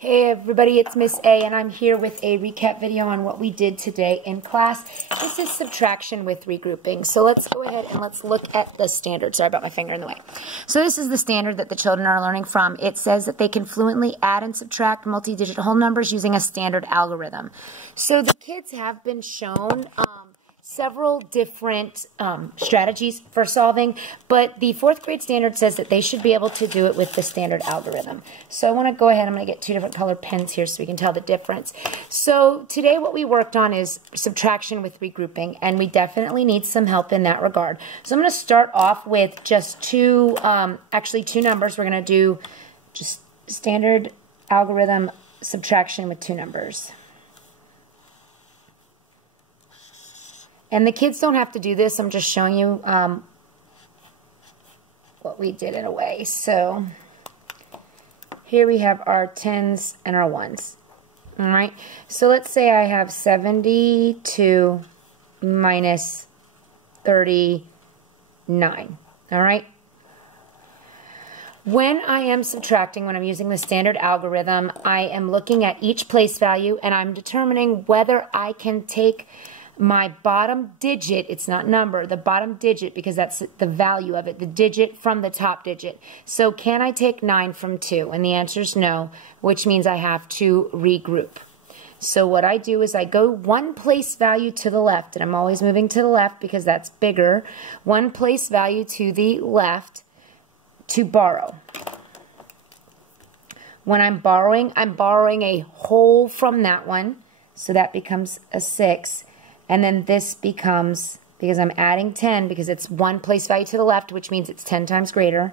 Hey everybody, it's Miss A and I'm here with a recap video on what we did today in class. This is subtraction with regrouping. So let's go ahead and let's look at the standard. Sorry about my finger in the way. So this is the standard that the children are learning from. It says that they can fluently add and subtract multi-digit whole numbers using a standard algorithm. So the kids have been shown several different strategies for solving, but the 4th grade standard says that they should be able to do it with the standard algorithm. So I want to go ahead, I'm going to get 2 different colored pens here so we can tell the difference. So today what we worked on is subtraction with regrouping, and we definitely need some help in that regard. So I'm going to start off with just actually two numbers. We're going to do just standard algorithm subtraction with 2 numbers. And the kids don't have to do this. I'm just showing you what we did in a way. So here we have our 10s and our 1s. All right. So let's say I have 72 minus 39. All right. When I am subtracting, when I'm using the standard algorithm, I am looking at each place value and I'm determining whether I can take my bottom digit, it's not number, the bottom digit, because that's the value of it, the digit from the top digit. So can I take 9 from 2? And the answer is no, which means I have to regroup. So what I do is I go one place value to the left, and I'm always moving to the left because that's bigger. One place value to the left to borrow. When I'm borrowing a whole from that one, so that becomes a 6. And then this becomes, because I'm adding 10, because it's one place value to the left, which means it's 10 times greater,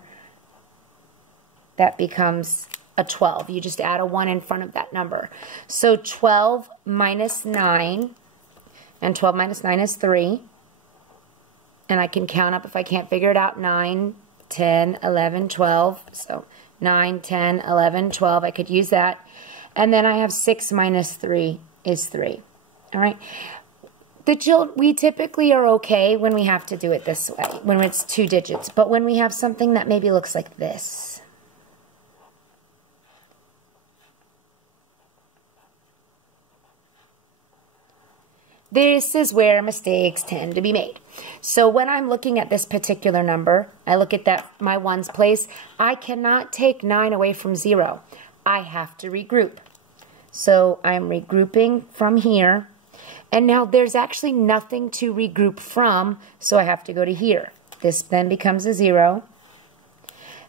that becomes a 12. You just add a 1 in front of that number. So 12 minus 9, and 12 minus 9 is 3. And I can count up if I can't figure it out, 9, 10, 11, 12. So 9, 10, 11, 12, I could use that. And then I have 6 minus 3 is 3. All right. We typically are okay when we have to do it this way, when it's 2 digits. But when we have something that maybe looks like this, this is where mistakes tend to be made. So when I'm looking at this particular number, I look at my 1's place. I cannot take 9 away from 0. I have to regroup. So I'm regrouping from here. And now there's actually nothing to regroup from, so I have to go to here. This then becomes a 0.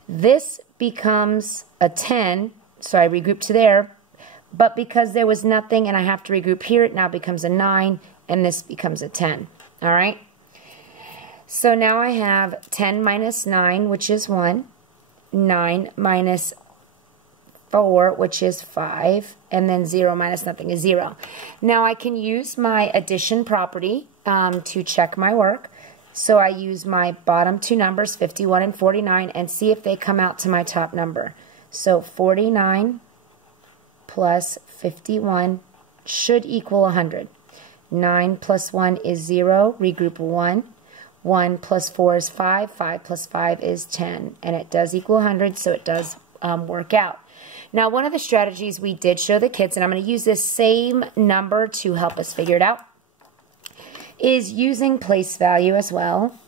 This becomes a 10, so I regroup to there. But because there was nothing and I have to regroup here, it now becomes a 9, and this becomes a 10. All right? So now I have 10 minus 9, which is 1. 9 minus 4, which is 5, and then 0 minus nothing is 0. Now I can use my addition property to check my work. So I use my bottom 2 numbers, 51 and 49, and see if they come out to my top number. So 49 plus 51 should equal 100. 9 plus 1 is 0, regroup 1. 1 plus 4 is 5, 5 plus 5 is 10, and it does equal 100, so it does work out. Now, one of the strategies we did show the kids, and I'm going to use this same number to help us figure it out, is using place value as well.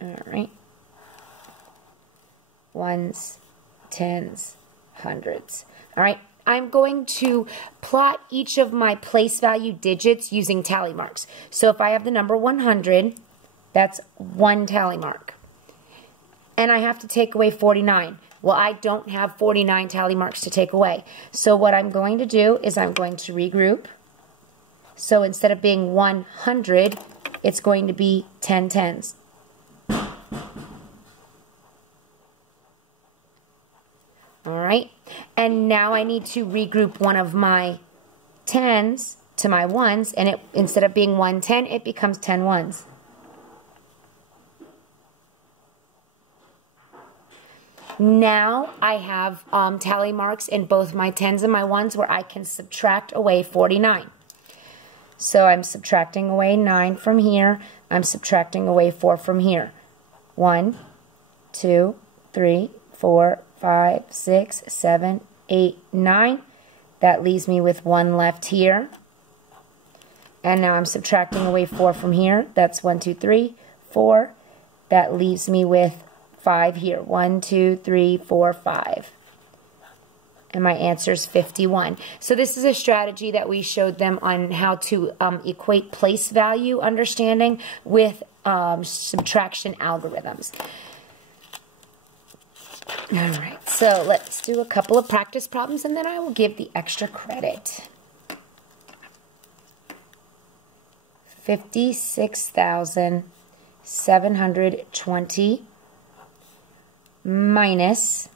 All right. 1s, 10s, 100s. All right. I'm going to plot each of my place value digits using tally marks. So if I have the number 100, that's 1 tally mark. And I have to take away 49. Well, I don't have 49 tally marks to take away. So what I'm going to do is I'm going to regroup. So instead of being 100, it's going to be 10 tens. All right. And now I need to regroup one of my 10s to my 1s. And instead of being 110, it becomes 10 1s. Now I have tally marks in both my 10s and my 1s where I can subtract away 49. So I'm subtracting away 9 from here. I'm subtracting away 4 from here. 1, 2, 3, 4, 5, 6, 7, 8, 9. That leaves me with 1 left here. And now I'm subtracting away 4 from here. That's 1, 2, 3, 4. That leaves me with 5 here. 1, 2, 3, 4, 5. And my answer is 51. So this is a strategy that we showed them on how to equate place value understanding with subtraction algorithms. All right, so let's do a couple of practice problems and then I will give the extra credit. 56,720 minus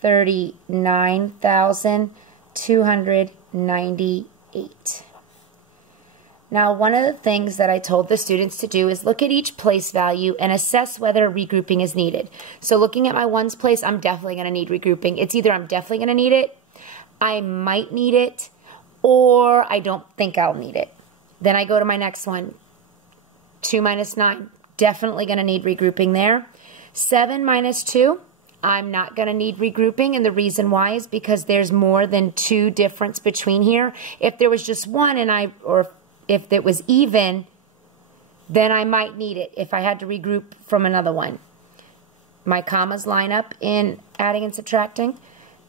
39,298. Now, one of the things that I told the students to do is look at each place value and assess whether regrouping is needed. So looking at my ones place, I'm definitely going to need regrouping. It's either I'm definitely going to need it, I might need it, or I don't think I'll need it. Then I go to my next one, 2 minus 9, definitely going to need regrouping there. 7 minus 2, I'm not going to need regrouping, and the reason why is because there's more than 2 difference between here. If there was just 1 or if it was even, then I might need it if I had to regroup from another one. My commas line up in adding and subtracting.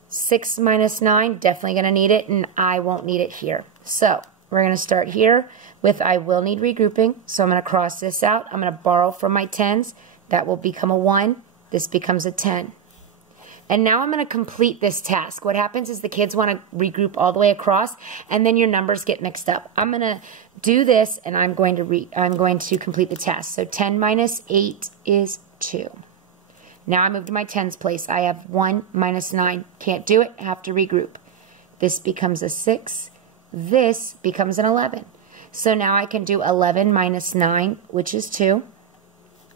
6 minus 9, definitely going to need it, and I won't need it here. So we're going to start here with I will need regrouping, so I'm going to cross this out. I'm going to borrow from my 10s. That will become a 1. This becomes a 10. And now I'm going to complete this task. What happens is the kids want to regroup all the way across, and then your numbers get mixed up. I'm going to do this, and I'm going to complete the task. So 10 minus 8 is 2. Now I move to my 10s place. I have 1 minus 9. Can't do it. Have to regroup. This becomes a 6. This becomes an 11. So now I can do 11 minus 9, which is 2.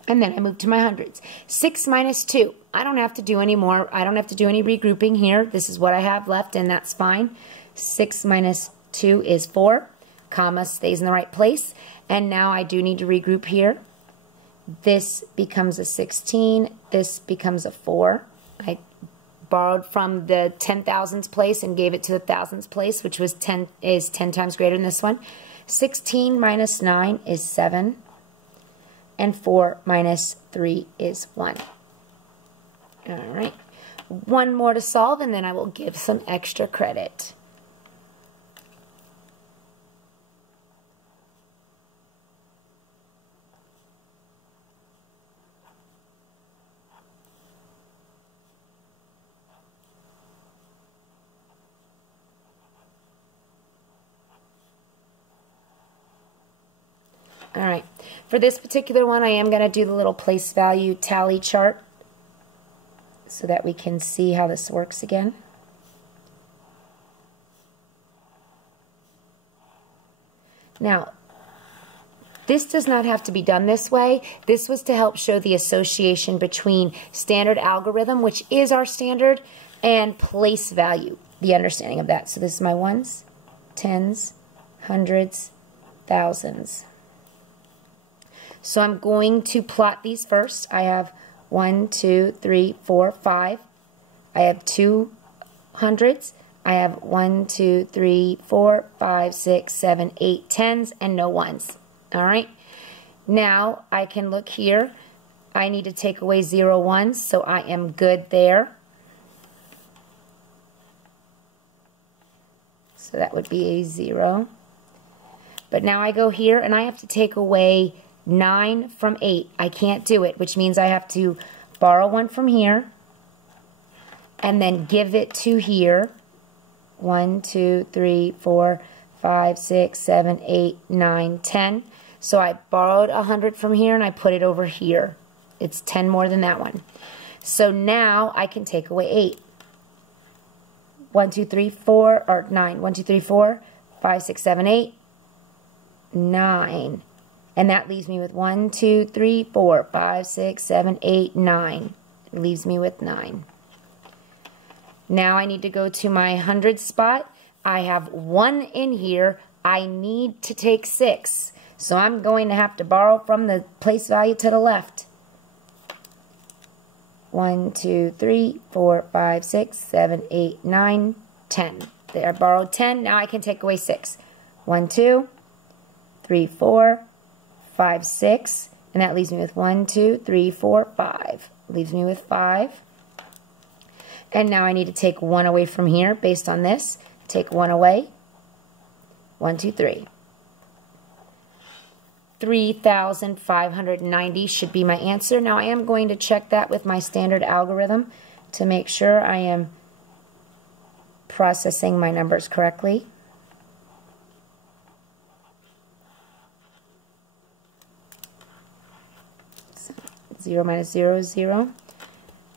And then I move to my hundreds. 6 minus 2. I don't have to do any more. I don't have to do any regrouping here. This is what I have left, and that's fine. 6 minus 2 is 4. Comma stays in the right place. And now I do need to regroup here. This becomes a 16. This becomes a 4. I borrowed from the 10,000s place and gave it to the thousands place, which was 10 times greater than this one. 16 minus 9 is 7. And 4 minus 3 is 1. All right. One more to solve, and then I will give some extra credit. All right. For this particular one, I am going to do the little place value tally chart so that we can see how this works again. Now, this does not have to be done this way. This was to help show the association between standard algorithm, which is our standard, and place value, the understanding of that. So this is my ones, 10s, hundreds, thousands. So I'm going to plot these first. I have 1, 2, 3, 4, 5. I have 2 hundreds. I have 1, 2, 3, 4, 5, 6, 7, 8 10s, and no ones. All right. Now I can look here. I need to take away 0 ones, so I am good there. So that would be a 0. But now I go here, and I have to take away 9 from 8. I can't do it, which means I have to borrow 1 from here and then give it to here. 1, 2, 3, 4, 5, 6, 7, 8, 9, 10. So I borrowed 100 from here and I put it over here. It's 10 more than that one. So now I can take away 8. 1, 2, 3, 4, or 9. 1, 2, 3, 4, 5, 6, 7, 8, 9. And that leaves me with 1, 2, 3, 4, 5, 6, 7, 8, 9. It leaves me with 9. Now I need to go to my hundred spot. I have 1 in here. I need to take 6. So I'm going to have to borrow from the place value to the left. 1, 2, 3, 4, 5, 6, 7, 8, 9, 10. There, I borrowed 10. Now I can take away 6. 1, 2, 3, 4, 5, 6. And that leaves me with 1, 2, 3, 4, 5. Leaves me with 5. And now I need to take 1 away from here based on this. Take 1 away. 1, 2, 3. 3,590 should be my answer. Now I am going to check that with my standard algorithm to make sure I am processing my numbers correctly. So 0 minus 0 is 0.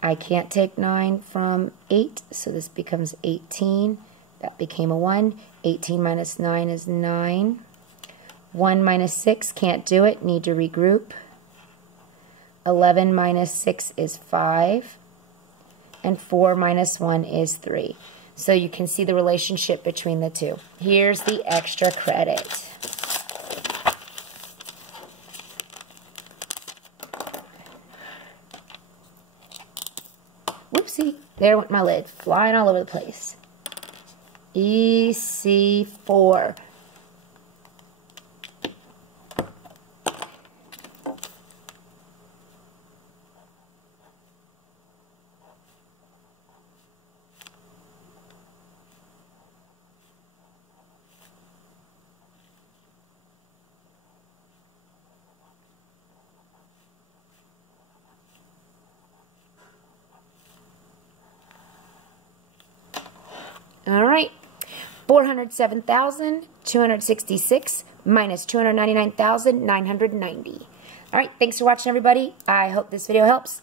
I can't take 9 from 8, so this becomes 18. That became a 1. 18 minus 9 is 9. 1 minus 6, can't do it, need to regroup. 11 minus 6 is 5. And 4 minus 1 is 3. So you can see the relationship between the two. Here's the extra credit. Whoopsie, there went my lid, flying all over the place. EC4. All right, 407,266 minus 299,990. All right, thanks for watching, everybody. I hope this video helps.